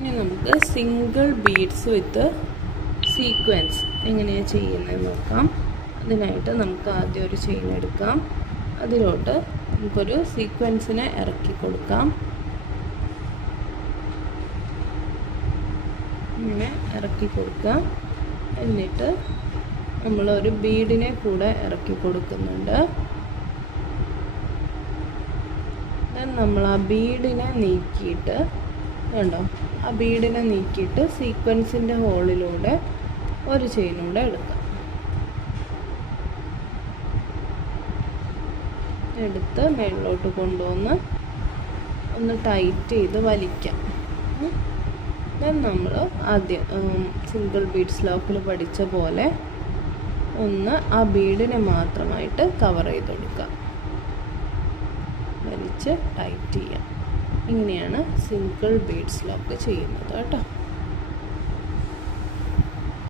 ഇനി നമുക്ക് single beads വിത്ത് sequence എങ്ങനെയാണ് ചെയ്യുന്നത് നോക്കാം. അതിനായിട്ട് നമുക്ക് ആദ്യം ഒരു ചെയിൻ എടുക്കാം. അതിലോട്ട് നമുക്കൊരു സീക്വൻസിനെ ഇറക്കി കൊടുക്കാം. ഇങ്ങനെ ഇറക്കി കൊടുക്കാം. എന്നിട്ട് നമ്മളൊരു ബീഡിനെ കൂടെ ഇറക്കി കൊടുക്കുന്നുണ്ട്. നമ്മൾ ആ ബീഡിനെ നീക്കിയിട്ട് കണ്ടോ, ആ ബീഡിനെ നീക്കിയിട്ട് സീക്വൻസിൻ്റെ ഹോളിലൂടെ ഒരു ചെയിനൂടെ എടുക്കാം. എടുത്ത് മേളിലോട്ട് കൊണ്ടുവന്ന് ഒന്ന് ടൈറ്റ് ചെയ്ത് വലിക്കാം. നമ്മൾ ആദ്യം സിംഗിൾ ബീഡ്സ് ലോക്കിൽ പഠിച്ച പോലെ ഒന്ന് ആ ബീഡിനെ മാത്രമായിട്ട് കവർ ചെയ്ത് കൊടുക്കാം. വലിച്ച് ടൈറ്റ് ചെയ്യാം. ഇങ്ങനെയാണ് സിംഗിൾ ബീഡ്സ് ലോക്ക് ചെയ്യുന്നത് കേട്ടോ.